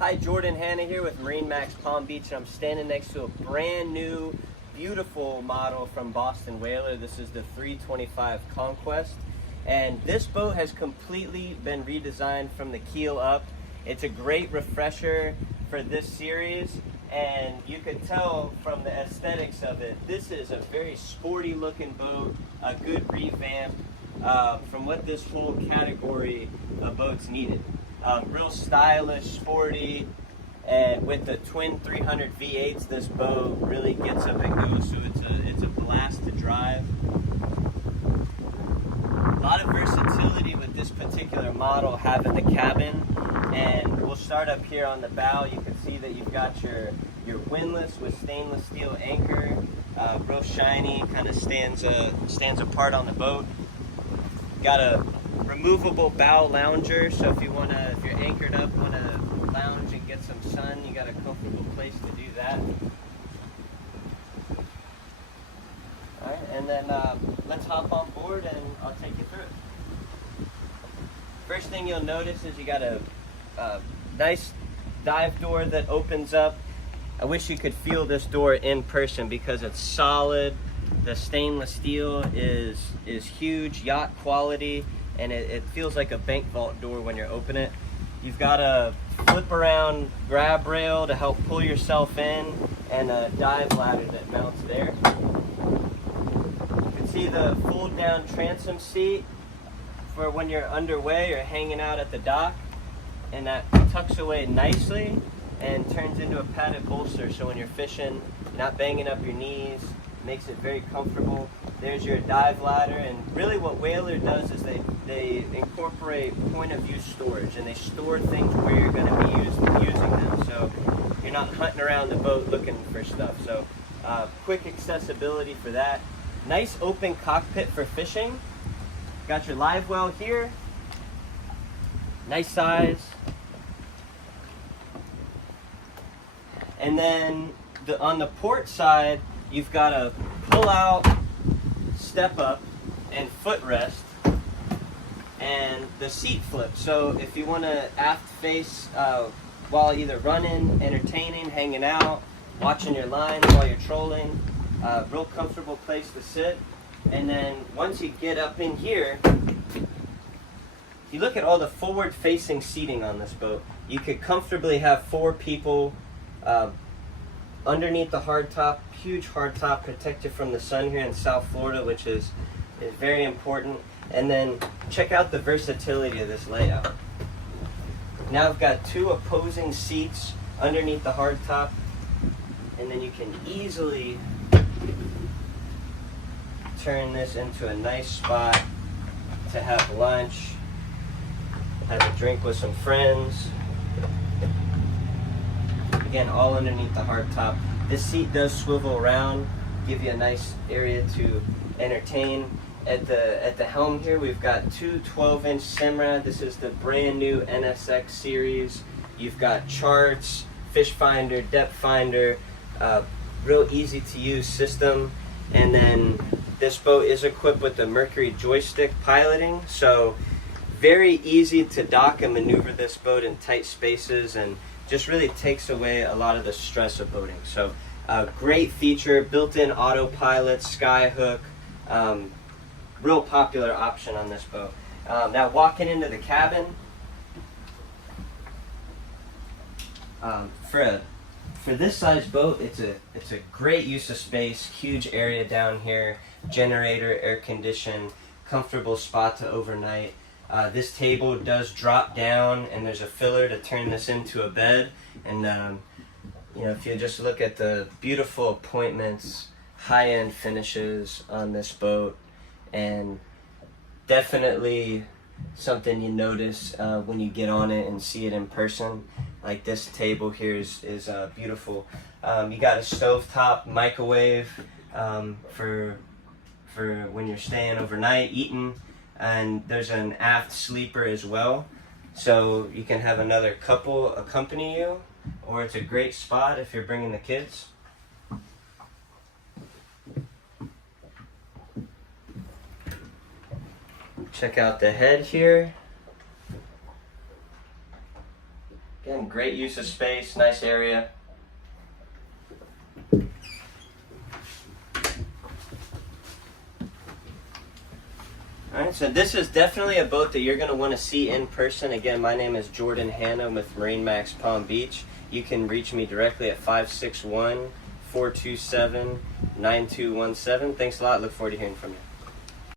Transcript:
Hi, Jordan Hanna here with MarineMax Palm Beach, and I'm standing next to a brand new, beautiful model from Boston Whaler. This is the 325 Conquest, and this boat has completely been redesigned from the keel up. It's a great refresher for this series, and you could tell from the aesthetics of it, this is a very sporty looking boat, a good revamp from what this whole category of boats needed. Real stylish, sporty, and with the twin 300 V8s, this boat really gets up and goes, so it's a blast to drive. A lot of versatility with this particular model having the cabin, and we'll start up here on the bow. You can see that you've got your windlass with stainless steel anchor, real shiny, kind of stands apart on the boat. Got a removable bow lounger, so if you're anchored up, want to lounge and get some sun, you got a comfortable place to do that. All right, and then let's hop on board and I'll take you through it. First thing you'll notice is you got a nice dive door that opens up. I wish you could feel this door in person because it's solid. The stainless steel is huge, yacht quality, and it feels like a bank vault door when you open it. You've got a flip around grab rail to help pull yourself in, and a dive ladder that mounts there. You can see the fold down transom seat for when you're underway or hanging out at the dock, and that tucks away nicely and turns into a padded bolster, so when you're fishing, you're not banging up your knees. Makes it very comfortable. There's your dive ladder, and really what Whaler does is they incorporate point of view storage, and they store things where you're going to be using them, so you're not hunting around the boat looking for stuff. So quick accessibility for that. Nice open cockpit for fishing. Got your live well here, nice size. And then on the port side, you've got a pull-out, step-up, and footrest, and the seat flip. So if you want to aft face while either running, entertaining, hanging out, watching your lines while you're trolling, real comfortable place to sit. And then once you get up in here, if you look at all the forward-facing seating on this boat, you could comfortably have 4 people underneath the hardtop. Huge hardtop, protect you from the sun here in South Florida, which is very important. And then check out the versatility of this layout. Now I've got 2 opposing seats underneath the hardtop, and then you can easily turn this into a nice spot to have lunch, have a drink with some friends. Again, all underneath the hardtop. This seat does swivel around, give you a nice area to entertain. At the helm here, we've got 2 12-inch Simrad. This is the brand new NSX series. You've got charts, fish finder, depth finder, real easy to use system. And then this boat is equipped with the Mercury joystick piloting, so very easy to dock and maneuver this boat in tight spaces, and just really takes away a lot of the stress of boating. So great feature, built-in autopilot, skyhook, real popular option on this boat. Now walking into the cabin, for this size boat, it's a great use of space, huge area down here, generator, air condition, comfortable spot to overnight. This table does drop down, and there's a filler to turn this into a bed. And you know, if you just look at the beautiful appointments, high-end finishes on this boat, and definitely something you notice when you get on it and see it in person. Like this table here is beautiful. You got a stovetop microwave for when you're staying overnight, eating. And there's an aft sleeper as well, so you can have another couple accompany you, or it's a great spot if you're bringing the kids. Check out the head here. Again, great use of space, nice area. Alright, so this is definitely a boat that you're going to want to see in person. Again, my name is Jordan Hanna with MarineMax Palm Beach. You can reach me directly at 561-427-9217. Thanks a lot. Look forward to hearing from you.